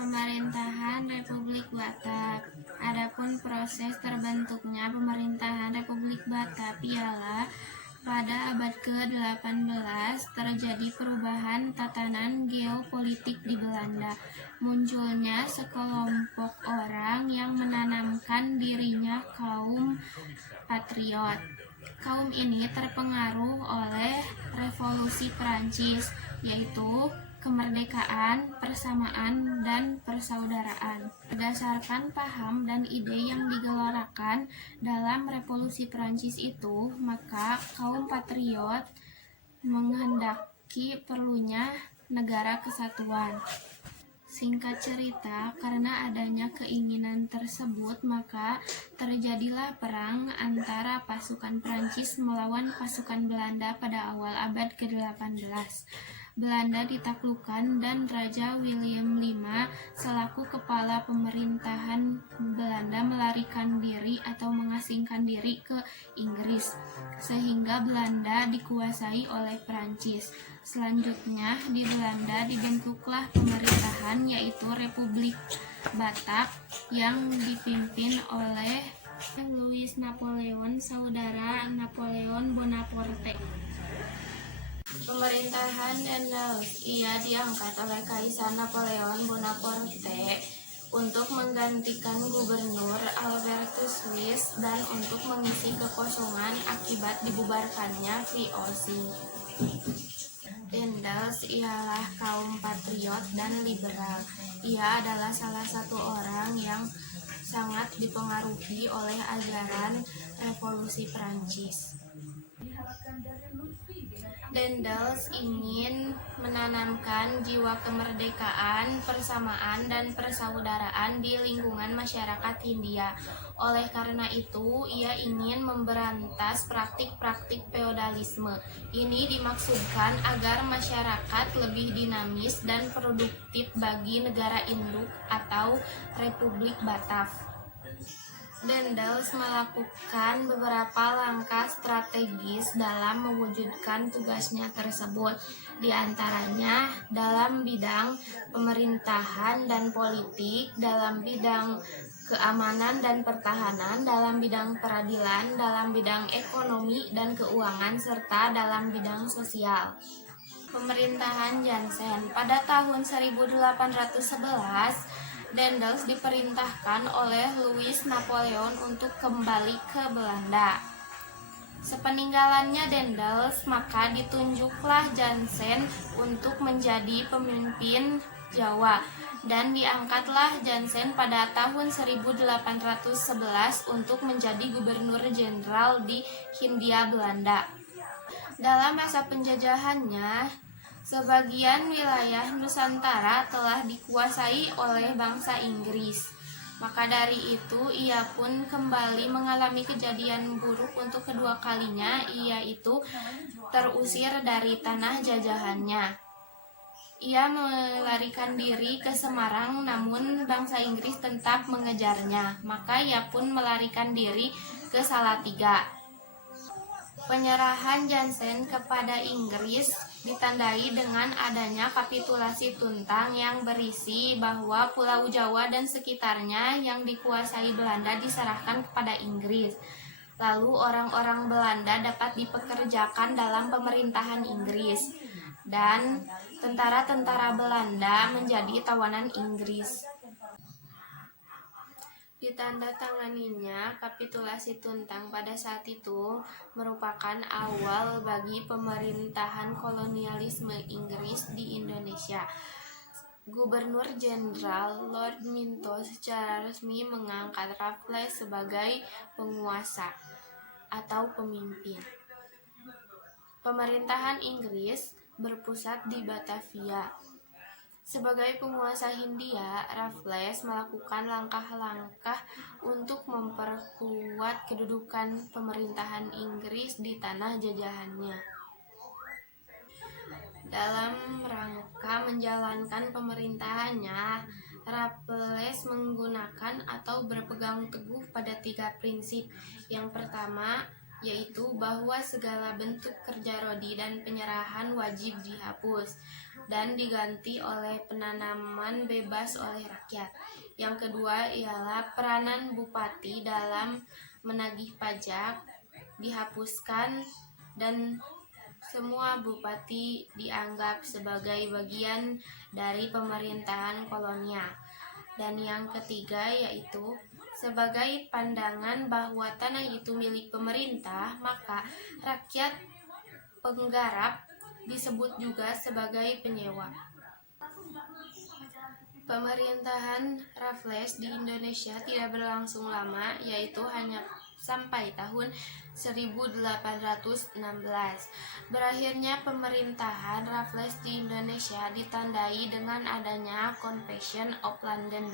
Pemerintahan Republik Batak. Adapun proses terbentuknya pemerintahan Republik Batak ialah pada abad ke-18 terjadi perubahan tatanan geopolitik di Belanda. Munculnya sekelompok orang yang menanamkan dirinya kaum patriot. Kaum ini terpengaruh oleh revolusi Prancis, yaitu kemerdekaan, persamaan, dan persaudaraan. Berdasarkan paham dan ide yang digelorakan dalam revolusi Prancis itu, maka kaum patriot menghendaki perlunya negara kesatuan. Singkat cerita, karena adanya keinginan tersebut, maka terjadilah perang antara pasukan Prancis melawan pasukan Belanda pada awal abad ke-18. Belanda ditaklukkan dan Raja William V selaku kepala pemerintahan Belanda melarikan diri atau mengasingkan diri ke Inggris, sehingga Belanda dikuasai oleh Prancis. Selanjutnya di Belanda dibentuklah pemerintahan, yaitu Republik Batak yang dipimpin oleh Louis Napoleon, saudara Napoleon Bonaparte. Pemerintahan Daendels, ia diangkat oleh Kaisar Napoleon Bonaparte untuk menggantikan Gubernur Albertus Swiss dan untuk mengisi kekosongan akibat dibubarkannya VOC. Daendels ialah kaum patriot dan liberal. Ia adalah salah satu orang yang sangat dipengaruhi oleh ajaran revolusi Prancis. Daendels ingin menanamkan jiwa kemerdekaan, persamaan, dan persaudaraan di lingkungan masyarakat Hindia. Oleh karena itu, ia ingin memberantas praktik-praktik feodalisme. Ini dimaksudkan agar masyarakat lebih dinamis dan produktif bagi negara induk atau Republik Batak. Daendels melakukan beberapa langkah strategis dalam mewujudkan tugasnya tersebut, di antaranya dalam bidang pemerintahan dan politik, dalam bidang keamanan dan pertahanan, dalam bidang peradilan, dalam bidang ekonomi dan keuangan, serta dalam bidang sosial. Pemerintahan Jansen pada tahun 1811, Daendels diperintahkan oleh Louis Napoleon untuk kembali ke Belanda. Sepeninggalannya Daendels, maka ditunjuklah Jansen untuk menjadi pemimpin Jawa, dan diangkatlah Jansen pada tahun 1811 untuk menjadi gubernur jenderal di Hindia Belanda. Dalam masa penjajahannya, sebagian wilayah Nusantara telah dikuasai oleh bangsa Inggris. Maka dari itu, ia pun kembali mengalami kejadian buruk untuk kedua kalinya, yaitu terusir dari tanah jajahannya. Ia melarikan diri ke Semarang, namun bangsa Inggris tetap mengejarnya. Maka ia pun melarikan diri ke Salatiga. Penyerahan Jansen kepada Inggris ditandai dengan adanya kapitulasi Tuntang yang berisi bahwa Pulau Jawa dan sekitarnya yang dikuasai Belanda diserahkan kepada Inggris. Lalu orang-orang Belanda dapat dipekerjakan dalam pemerintahan Inggris, dan tentara-tentara Belanda menjadi tawanan Inggris. Ditandatanganinya kapitulasi Tuntang pada saat itu merupakan awal bagi pemerintahan kolonialisme Inggris di Indonesia. Gubernur Jenderal Lord Minto secara resmi mengangkat Raffles sebagai penguasa atau pemimpin. Pemerintahan Inggris berpusat di Batavia. Sebagai penguasa Hindia, Raffles melakukan langkah-langkah untuk memperkuat kedudukan pemerintahan Inggris di tanah jajahannya. Dalam rangka menjalankan pemerintahannya, Raffles menggunakan atau berpegang teguh pada 3 prinsip. Yang pertama, yaitu bahwa segala bentuk kerja rodi dan penyerahan wajib dihapus dan diganti oleh penanaman bebas oleh rakyat. Yang kedua ialah peranan bupati dalam menagih pajak dihapuskan dan semua bupati dianggap sebagai bagian dari pemerintahan kolonial. Dan yang ketiga yaitu sebagai pandangan bahwa tanah itu milik pemerintah, maka rakyat penggarap disebut juga sebagai penyewa. Pemerintahan Raffles di Indonesia tidak berlangsung lama, yaitu hanya sampai tahun 1816. Berakhirnya pemerintahan Raffles di Indonesia ditandai dengan adanya Convention of London.